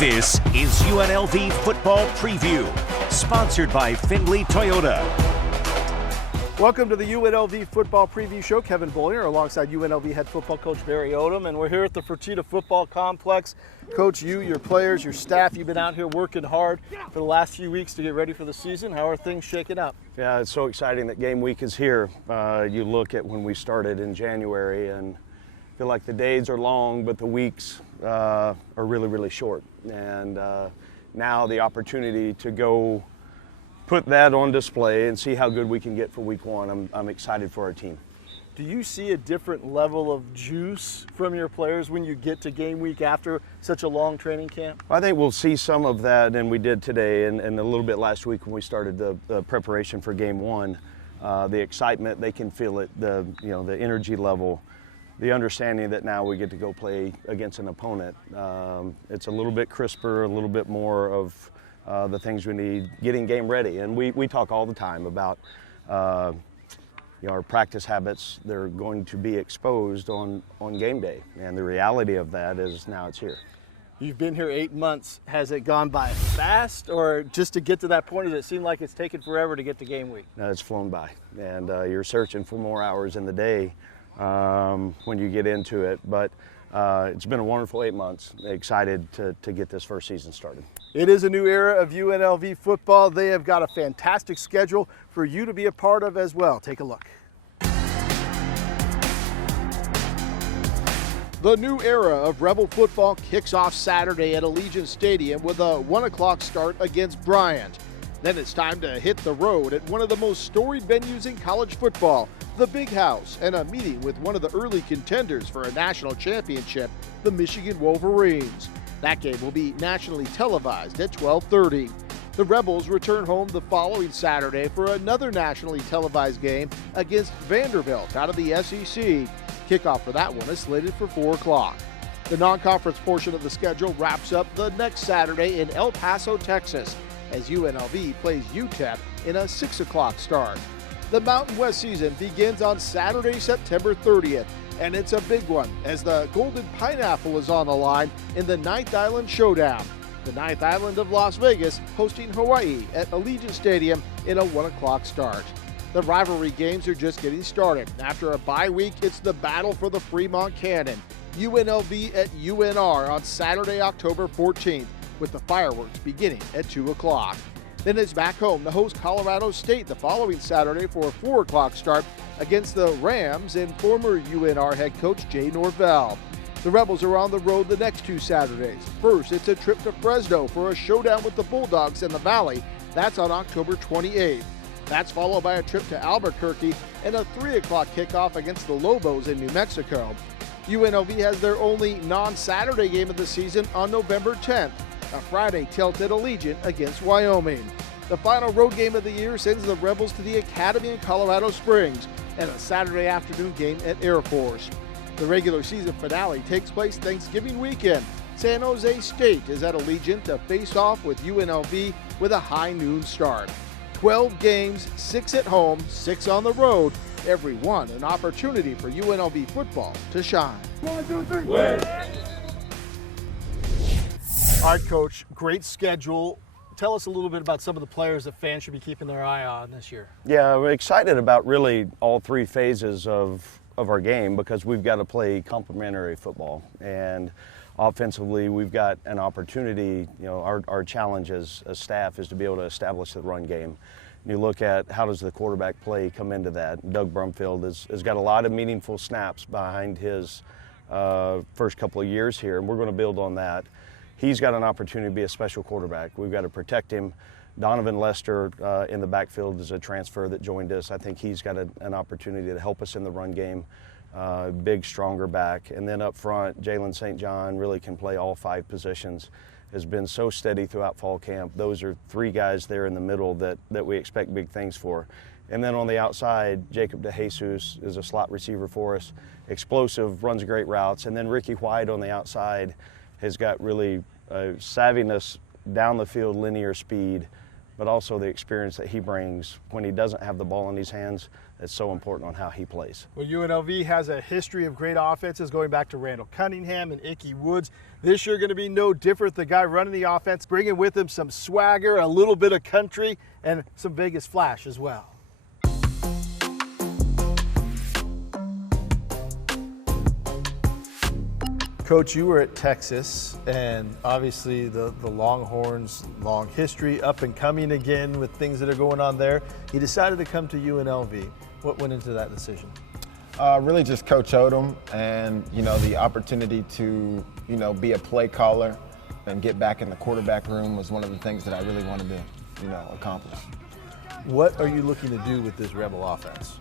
This is UNLV Football Preview, sponsored by Findlay Toyota. Welcome to the UNLV Football Preview Show. Kevin Bollinger alongside UNLV head football coach Barry Odom, and we're here at the Fertitta Football Complex. Coach, you, your players, your staff, you've been out here working hard for the last few weeks to get ready for the season. How are things shaking up? Yeah, it's so exciting that game week is here. You look at when we started in January and feel like the days are long, but the weeks are really, really short. And now the opportunity to go put that on display and see how good we can get for week one. I'm excited for our team. Do you see a different level of juice from your players when you get to game week after such a long training camp? I think we'll see some of that, and we did today, and a little bit last week when we started the preparation for game one. The excitement, they can feel it, the energy level, the understanding that now we get to go play against an opponent. It's a little bit crisper, a little bit more of the things we need, getting game ready. And we talk all the time about our practice habits. They're going to be exposed on game day. And the reality of that is now it's here. You've been here 8 months. Has it gone by fast, or just to get to that point, does it seem like it's taken forever to get to game week? No, it's flown by. And you're searching for more hours in the day when you get into it. But it's been a wonderful 8 months. Excited to get this first season started. It is a new era of UNLV football. They have got a fantastic schedule for you to be a part of as well. Take a look. The new era of Rebel football kicks off Saturday at Allegiant Stadium with a 1 o'clock start against Bryant. Then it's time to hit the road at one of the most storied venues in college football, the Big House, and a meeting with one of the early contenders for a national championship, the Michigan Wolverines. That game will be nationally televised at 12:30. The Rebels return home the following Saturday for another nationally televised game against Vanderbilt out of the SEC. Kickoff for that one is slated for 4 o'clock. The non-conference portion of the schedule wraps up the next Saturday in El Paso, Texas, as UNLV plays UTEP in a 6 o'clock start. The Mountain West season begins on Saturday, September 30th, and it's a big one as the Golden Pineapple is on the line in the Ninth Island Showdown. The Ninth Island of Las Vegas hosting Hawaii at Allegiant Stadium in a 1 o'clock start. The rivalry games are just getting started. After a bye week, it's the battle for the Fremont Cannon. UNLV at UNR on Saturday, October 14th, with the fireworks beginning at 2 o'clock. Then it's back home to host Colorado State the following Saturday for a 4 o'clock start against the Rams and former UNR head coach Jay Norvell. The Rebels are on the road the next 2 Saturdays. First, it's a trip to Fresno for a showdown with the Bulldogs in the Valley. That's on October 28th. That's followed by a trip to Albuquerque and a 3 o'clock kickoff against the Lobos in New Mexico. UNLV has their only non-Saturday game of the season on November 10th. A Friday tilt at Allegiant against Wyoming. The final road game of the year sends the Rebels to the Academy in Colorado Springs and a Saturday afternoon game at Air Force. The regular season finale takes place Thanksgiving weekend. San Jose State is at Allegiant to face off with UNLV with a high noon start. 12 games, 6 at home, 6 on the road, every one an opportunity for UNLV football to shine. 1, 2, 3, win! All right, Coach, great schedule. Tell us a little bit about some of the players that fans should be keeping their eye on this year. Yeah, we're excited about really all 3 phases of our game because we've got to play complementary football. And offensively, we've got an opportunity. Our challenge as a staff is to be able to establish the run game. And you look at how does the quarterback play come into that. Doug Brumfield has got a lot of meaningful snaps behind his first couple of years here, and we're going to build on that. He's got an opportunity to be a special quarterback. We've got to protect him. Donovan Lester in the backfield is a transfer that joined us. I think he's got an opportunity to help us in the run game. Big, stronger back. And then up front, Jalen St. John really can play all 5 positions. Has been so steady throughout fall camp. Those are 3 guys there in the middle that we expect big things for. And then on the outside, Jacob DeJesus is a slot receiver for us. Explosive, runs great routes. And then Ricky White on the outside has got really savviness, down the field, linear speed, but also the experience that he brings when he doesn't have the ball in his hands. It's so important on how he plays. Well, UNLV has a history of great offenses going back to Randall Cunningham and Ickey Woods. This year going to be no different. The guy running the offense, bringing with him some swagger, a little bit of country, and some Vegas flash as well. Coach, you were at Texas, and obviously the Longhorns' long history, up and coming again with things that are going on there. You decided to come to UNLV. What went into that decision? Really just Coach Odom and, the opportunity to, be a play caller and get back in the quarterback room was one of the things that I really wanted to, accomplish. What are you looking to do with this Rebel offense?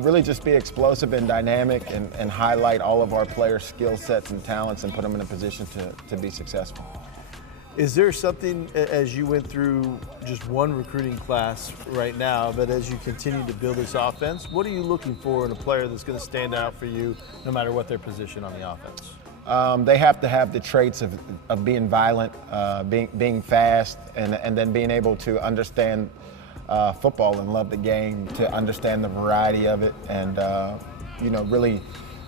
Really just be explosive and dynamic and highlight all of our players' skill sets and talents and put them in a position to be successful. Is there something, as you went through just one recruiting class right now, but as you continue to build this offense, what are you looking for in a player that's going to stand out for you no matter what their position on the offense? They have to have the traits of being violent, being fast, and then being able to understand football and love the game, to understand the variety of it, and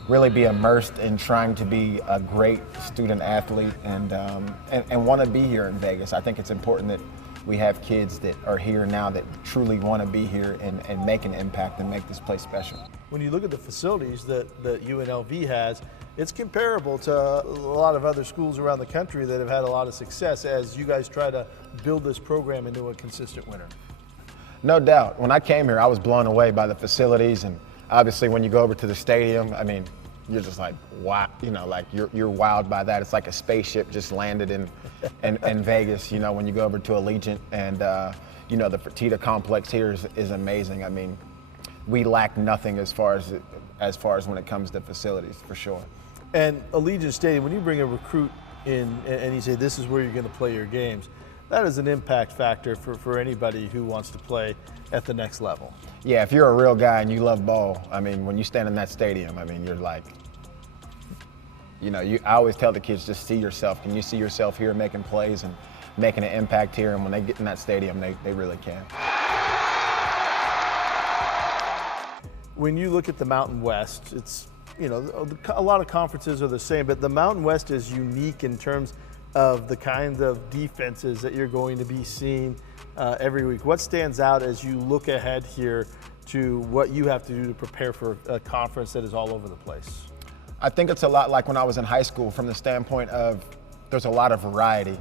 really be immersed in trying to be a great student athlete and want to be here in Vegas. I think it's important that we have kids that are here now that truly want to be here and make an impact and make this place special. When you look at the facilities that UNLV has, it's comparable to a lot of other schools around the country that have had a lot of success as you guys try to build this program into a consistent winner. No doubt. When I came here, I was blown away by the facilities, and obviously when you go over to the stadium, I mean, you're just like, wow, you're wowed by that. It's like a spaceship just landed in Vegas, when you go over to Allegiant, and the Fertitta complex here is amazing. I mean, we lack nothing as far as when it comes to facilities, for sure. And Allegiant Stadium, when you bring a recruit in and you say this is where you're going to play your games, that is an impact factor for anybody who wants to play at the next level. Yeah, if you're a real guy and you love ball, I mean, when you stand in that stadium, I mean, you're like, I always tell the kids, just see yourself. Can you see yourself here making plays and making an impact here? And when they get in that stadium, they really can. When you look at the Mountain West, it's, a lot of conferences are the same, but the Mountain West is unique in terms of the kinds of defenses that you're going to be seeing every week. What stands out as you look ahead here to what you have to do to prepare for a conference that is all over the place? I think it's a lot like when I was in high school, from the standpoint of there's a lot of variety.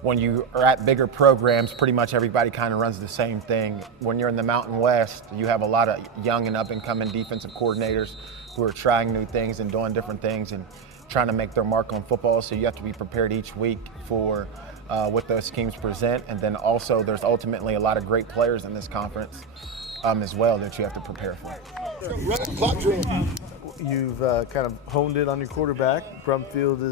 When you are at bigger programs, pretty much everybody kind of runs the same thing. When you're in the Mountain West, you have a lot of young and up-and-coming defensive coordinators who are trying new things and doing different things and trying to make their mark on football, so you have to be prepared each week for what those schemes present. And then also there's ultimately a lot of great players in this conference as well that you have to prepare for. You've kind of honed it on your quarterback. Brumfield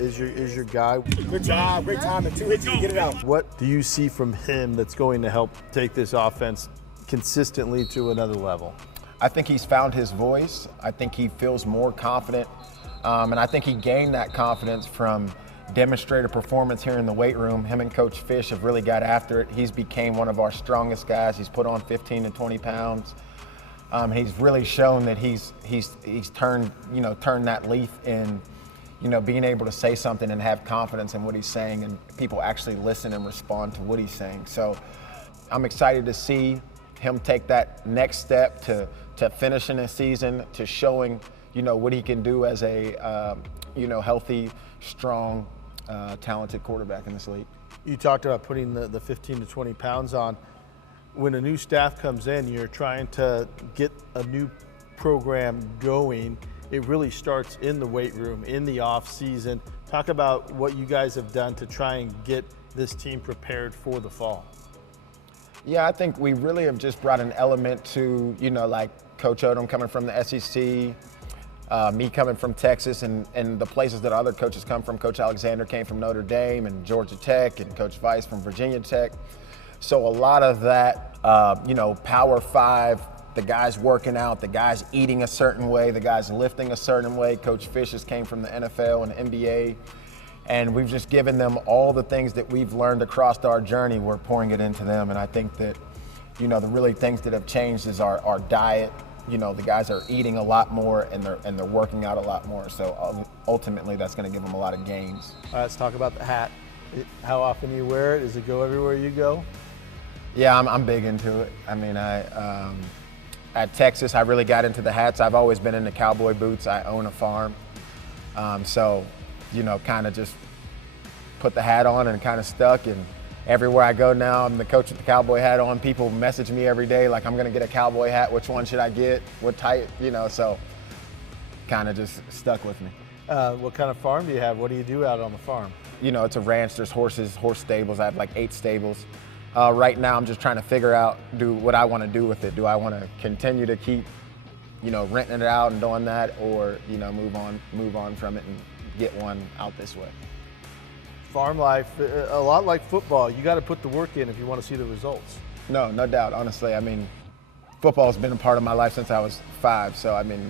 is your guy. Good job, great time, and 2 hits, you get it out. What do you see from him that's going to help take this offense consistently to another level? I think he's found his voice. I think he feels more confident. And I think he gained that confidence from demonstrated performance here in the weight room. Him and Coach Fish have really got after it. He's became one of our strongest guys. He's put on 15 to 20 pounds. He's really shown that he's turned that leaf in, being able to say something and have confidence in what he's saying, and people actually listen and respond to what he's saying. So I'm excited to see him take that next step to finishing the season, to showing what he can do as a, healthy, strong, talented quarterback in this league. You talked about putting the 15 to 20 pounds on. When a new staff comes in, you're trying to get a new program going. It really starts in the weight room, in the off season. Talk about what you guys have done to try and get this team prepared for the fall. Yeah, I think we really have just brought an element to, like Coach Odom coming from the SEC, me coming from Texas, and the places that other coaches come from. Coach Alexander came from Notre Dame and Georgia Tech, and Coach Weiss from Virginia Tech. So a lot of that, Power 5, the guys working out, the guys eating a certain way, the guys lifting a certain way. Coach Fish came from the NFL and NBA. And we've just given them all the things that we've learned across our journey. We're pouring it into them. And I think that, the really things that have changed is our diet. The guys are eating a lot more and they're working out a lot more. So ultimately, that's going to give them a lot of gains. All right, let's talk about the hat. How often do you wear it? Does it go everywhere you go? Yeah, I'm big into it. I mean, at Texas, I really got into the hats. I've always been into cowboy boots. I own a farm. So, kind of just put the hat on and kind of stuck. And everywhere I go now, I'm the coach with the cowboy hat on. People message me every day like, I'm going to get a cowboy hat. Which one should I get? What type? So kind of just stuck with me. What kind of farm do you have? What do you do out on the farm? It's a ranch. There's horses, horse stables. I have like 8 stables. Right now, I'm just trying to figure out what I want to do with it. Do I want to continue to keep, renting it out and doing that, or move on from it and get one out this way? Farm life, a lot like football. You got to put the work in if you want to see the results. No doubt. Honestly, I mean, football has been a part of my life since I was 5. So I mean,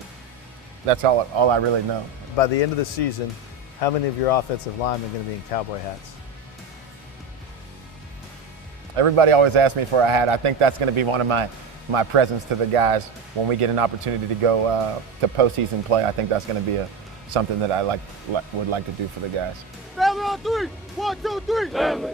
that's all I really know. By the end of the season, how many of your offensive linemen are going to be in cowboy hats? Everybody always asks me for a hat. I think that's going to be one of my presents to the guys when we get an opportunity to go to postseason play. I think that's going to be something that I would like to do for the guys. Family on 3. 1, 2, 3. Family.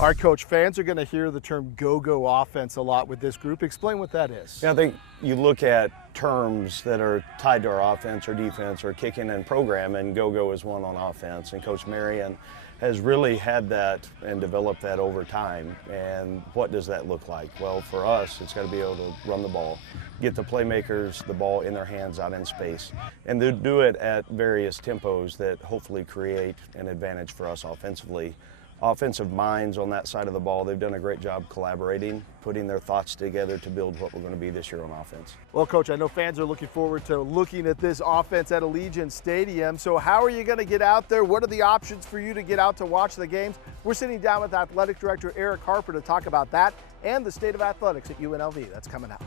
All right, Coach, fans are going to hear the term go-go offense a lot with this group. Explain what that is. Yeah, I think you look at terms that are tied to our offense or defense or kicking and program, and go-go is one on offense. And Coach Marion has really had that and developed that over time. And what does that look like? Well, for us, it's got to be able to run the ball, get the playmakers the ball in their hands out in space, and to do it at various tempos that hopefully create an advantage for us offensively. Offensive minds on that side of the ball, they've done a great job collaborating, putting their thoughts together to build what we're going to be this year on offense. Well, Coach, I know fans are looking forward to looking at this offense at Allegiant Stadium. So how are you going to get out there? What are the options for you to get out to watch the games? We're sitting down with Athletic Director Eric Harper to talk about that and the state of athletics at UNLV. That's coming up.